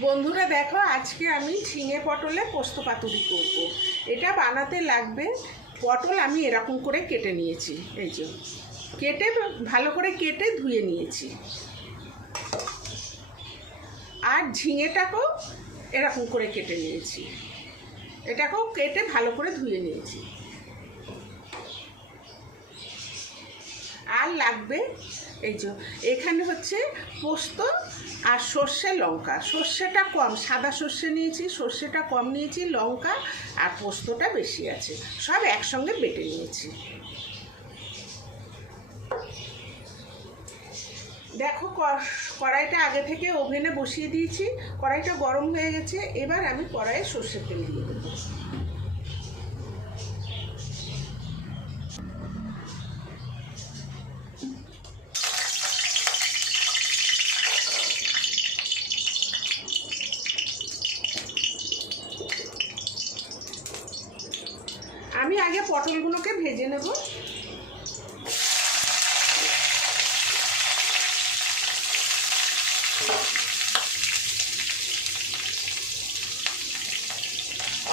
বন্ধুরা দেখো, আজকে আমি ঝিঙে পটলে পোস্ত পাতুরি করব। এটা বানাতে লাগবে, পটল আমি এরকম করে কেটে নিয়েছি, এই যে। কেটে ভালো করে কেটে ধুয়ে নিয়েছি। আর ঝিঙেটাকেও এরকম করে কেটে নিয়েছি। এটাকেও কেটে ভালো করে ধুয়ে নিয়েছি। আর লাগবে, এই যে, এখানে হচ্ছে পোস্ত আর সর্ষে লঙ্কা। সর্ষেটা কম, সাদা সর্ষে নিয়েছি, সর্ষেটা কম নিয়েছি, লঙ্কা আর পোস্তটা বেশি আছে। সব একসঙ্গে বেটে নিয়েছি। দেখো কড়াইটা আগে থেকে ওভেনে বসিয়ে দিয়েছি। কড়াইটা গরম হয়ে গেছে, এবার আমি কড়াইয়ে সর্ষের তেল দিয়ে দেবো। আমি আগে পটলগুলোকে ভেজে নেব।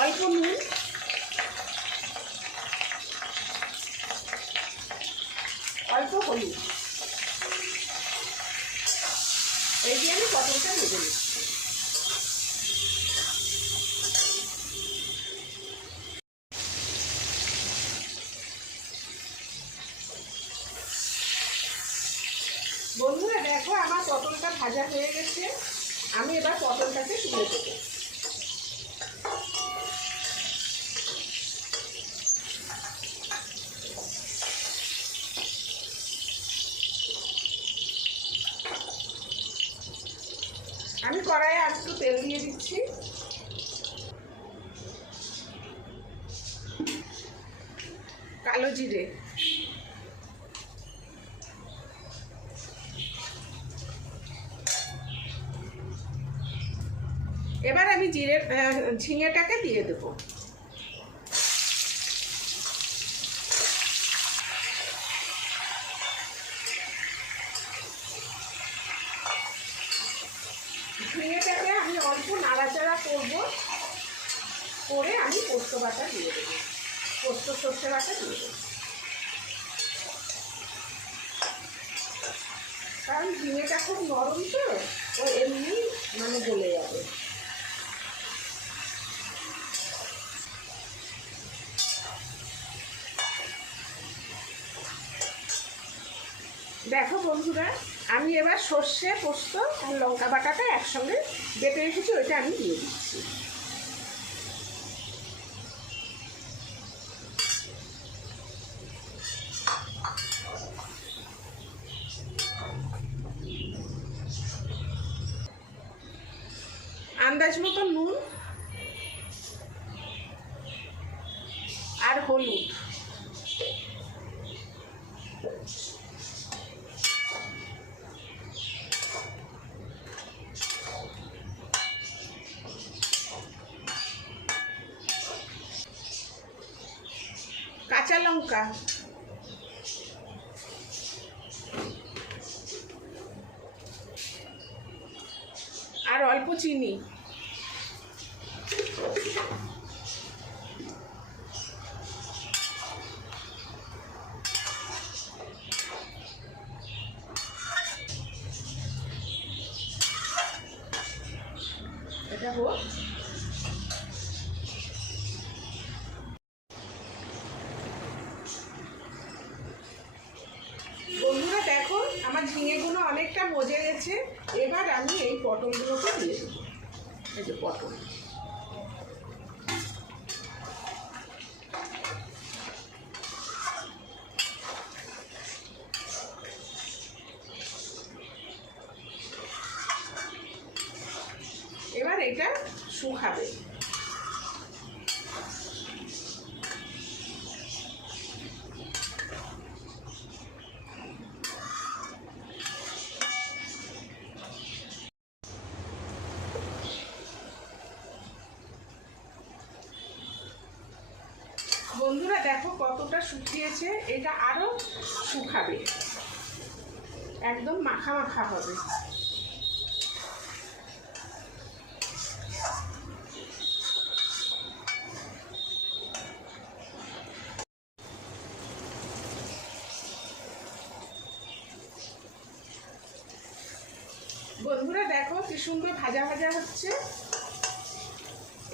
অল্প নুন অল্প হলুদ এই দিয়ে আমি পটলটা ভেজে নিচ্ছি বন্ধুরা দেখো আমার পটলটা ভাজা হয়ে গেছে। আমি এবার পটলটাকে তুলে দেবো আমি কড়াইয়ে আর একটু তেল দিয়ে দিচ্ছি। কালো জিরে এবার আমি জিরে ঝিঙেটাকে দিয়ে দেবো। ঝিঙেটাকে আমি অল্প নাড়াচাড়া করব, করে আমি পোস্ত বাটা দিয়ে দেবো। পোস্ত সর্ষে বাটা দিয়ে দেবো। কারণ ঝিঙেটা খুব নরম তো, ও এমনি মানে গলে যাবে। দেখো বন্ধুরা, আমি এবার সর্ষে, পোস্ত আর লঙ্কা বাটাটা একসঙ্গে বেটে রেখেছি, ওইটা আমি দিয়ে দিচ্ছি। আন্দাজ মতো নুন আর হলুদ। লঙ্কা আর অল্প চিনি। এটা হোক বন্ধুরা দেখো আমার ঝিঙেগুলো অনেকটা মজে গেছে এবার আমি এই পটলগুলোকে দিয়ে দেবো। এই যে পটল। এবার এটা শুকাবে। শুকিয়েছে, এটা আরও শুকাবে। একদম মাখা মাখা হবে। বন্ধুরা দেখো কি সুন্দর ভাজা ভাজা হচ্ছে।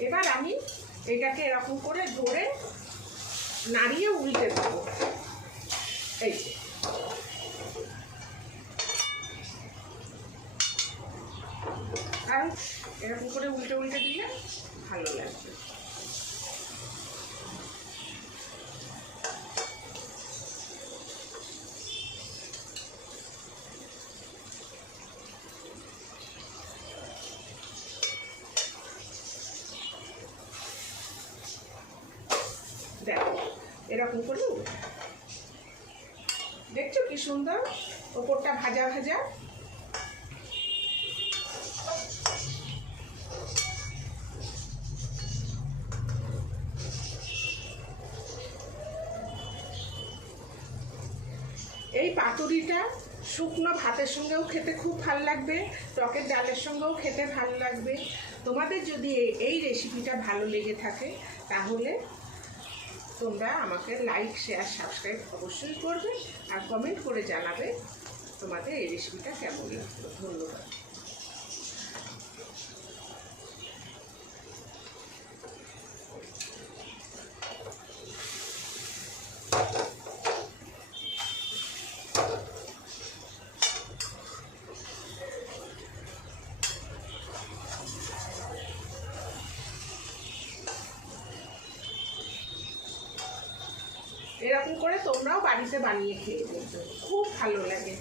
এবার আমি এটাকে এরকম করে ধরে নাড়িয়ে উল্টে দেবো। এই এরকম করে উল্টে উল্টে দিলে ভালো লাগবে দেখো এরকম করে দেখছ কি সুন্দর? ওপরটা ভাজা ভাজা। এই পাতুরিটা শুকনো ভাতের সঙ্গেও খেতে খুব ভালো লাগবে, টকের ডালের সঙ্গেও খেতে ভালো লাগবে। তোমাদের যদি এই- এই রেসিপিটা ভালো লেগে থাকে, তাহলে তোমরা আমাকে লাইক শেয়ার সাবস্ক্রাইব অবশ্যই করবে আর কমেন্ট করে জানাবে তোমাদের এই রেসিপিটা কেমন লাগল ধন্যবাদ এরকম করে তোমরাও বাড়িতে বানিয়ে খেয়ে দেখবে খুব ভালো লাগে।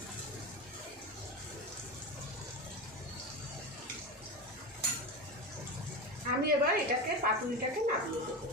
আমি এবার এটাকে পাতুরিটাকে নামিয়ে দেবো।